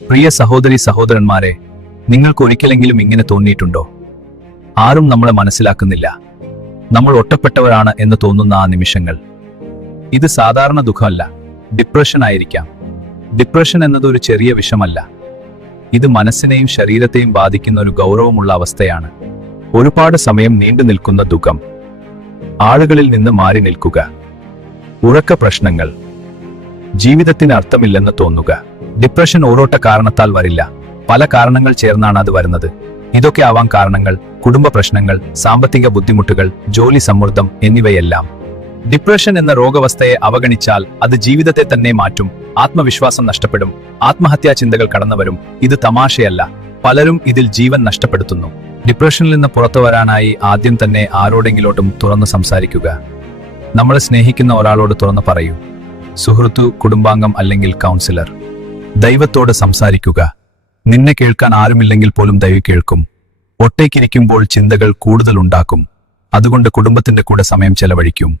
പ്രിയ സഹോദരി സഹോദരന്മാരെ, നിങ്ങൾക്ക് ഒരിക്കലെങ്കിലും ഇങ്ങനെ തോന്നിയിട്ടുണ്ടോ? ആരും നമ്മളെ മനസ്സിലാക്കുന്നില്ല, നമ്മൾ ഒറ്റപ്പെട്ടവരാണ് എന്ന് തോന്നുന്ന ആ നിമിഷങ്ങൾ. ഇത് സാധാരണ ദുഃഖമല്ല, ഡിപ്രഷൻ ആയിരിക്കാം. ഡിപ്രഷൻ എന്നത് ഒരു ചെറിയ വിഷമല്ല. ഇത് മനസ്സിനെയും ശരീരത്തെയും ബാധിക്കുന്ന ഒരു ഗൗരവമുള്ള അവസ്ഥയാണ്. ഒരുപാട് സമയം നീണ്ടു നിൽക്കുന്ന ദുഃഖം, ആളുകളിൽ നിന്ന് മാറി നിൽക്കുക, ഉറക്ക പ്രശ്നങ്ങൾ, ജീവിതത്തിന് അർത്ഥമില്ലെന്ന് തോന്നുക. ഡിപ്രഷൻ ഓരോട്ട കാരണത്താൽ വരില്ല, പല കാരണങ്ങൾ ചേർന്നാണ് അത് വരുന്നത്. ഇതൊക്കെ ആവാം കാരണങ്ങൾ: കുടുംബ പ്രശ്നങ്ങൾ, സാമ്പത്തിക ബുദ്ധിമുട്ടുകൾ, ജോലി സമ്മർദ്ദം എന്നിവയെല്ലാം. ഡിപ്രഷൻ എന്ന രോഗാവസ്ഥയെ അവഗണിച്ചാൽ അത് ജീവിതത്തെ തന്നെ മാറ്റും. ആത്മവിശ്വാസം നഷ്ടപ്പെടും, ആത്മഹത്യാ ചിന്തകൾ കടന്നുവരും. ഇത് തമാശയല്ല, പലരും ഇതിൽ ജീവൻ നഷ്ടപ്പെടുത്തുന്നു. ഡിപ്രഷനിൽ നിന്ന് പുറത്തു വരാനായി ആദ്യം തന്നെ ആരോടെങ്കിലോട്ടും തുറന്ന് സംസാരിക്കുക. നമ്മളെ സ്നേഹിക്കുന്ന ഒരാളോട് തുറന്ന് പറയൂ. സുഹൃത്തു, കുടുംബാംഗം അല്ലെങ്കിൽ കൗൺസിലർ. ദൈവത്തോട് സംസാരിക്കുക. നിന്നെ കേൾക്കാൻ ആരുമില്ലെങ്കിൽ പോലും ദൈവം കേൾക്കും. ഒറ്റയ്ക്കിരിക്കുമ്പോൾ ചിന്തകൾ കൂടുതൽ ഉണ്ടാക്കും. അതുകൊണ്ട് കുടുംബത്തിന്റെ കൂടെ സമയം ചെലവഴിക്കും.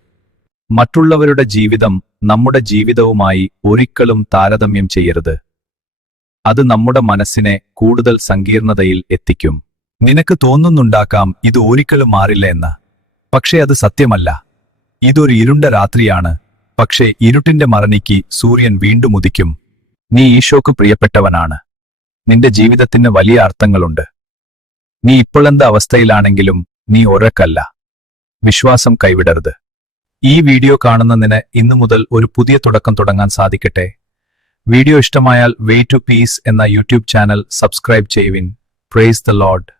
മറ്റുള്ളവരുടെ ജീവിതം നമ്മുടെ ജീവിതവുമായി ഒരിക്കലും താരതമ്യം ചെയ്യരുത്. അത് നമ്മുടെ മനസ്സിനെ കൂടുതൽ സങ്കീർണതയിൽ എത്തിക്കും. നിനക്ക് തോന്നുന്നുണ്ടാക്കാം ഇത് ഒരിക്കലും മാറില്ല എന്ന്. പക്ഷേ അത് സത്യമല്ല. ഇതൊരു ഇരുണ്ട രാത്രിയാണ്. പക്ഷേ ഇരുട്ടിന്റെ മറനിക്ക് സൂര്യൻ വീണ്ടും ഉദിക്കും. നീ ഈശോക്ക് പ്രിയപ്പെട്ടവനാണ്. നിന്റെ ജീവിതത്തിന് വലിയ അർത്ഥങ്ങളുണ്ട്. നീ ഇപ്പോഴെന്ത അവസ്ഥയിലാണെങ്കിലും നീ ഒരക്കല്ല. വിശ്വാസം കൈവിടരുത്. ഈ വീഡിയോ കാണുന്നതിന് ഇന്നു മുതൽ ഒരു പുതിയ തുടക്കം തുടങ്ങാൻ സാധിക്കട്ടെ. വീഡിയോ ഇഷ്ടമായാൽ വേ ടു പീസ് എന്ന യൂട്യൂബ് ചാനൽ സബ്സ്ക്രൈബ് ചെയ്യുവിൻ. Praise the Lord.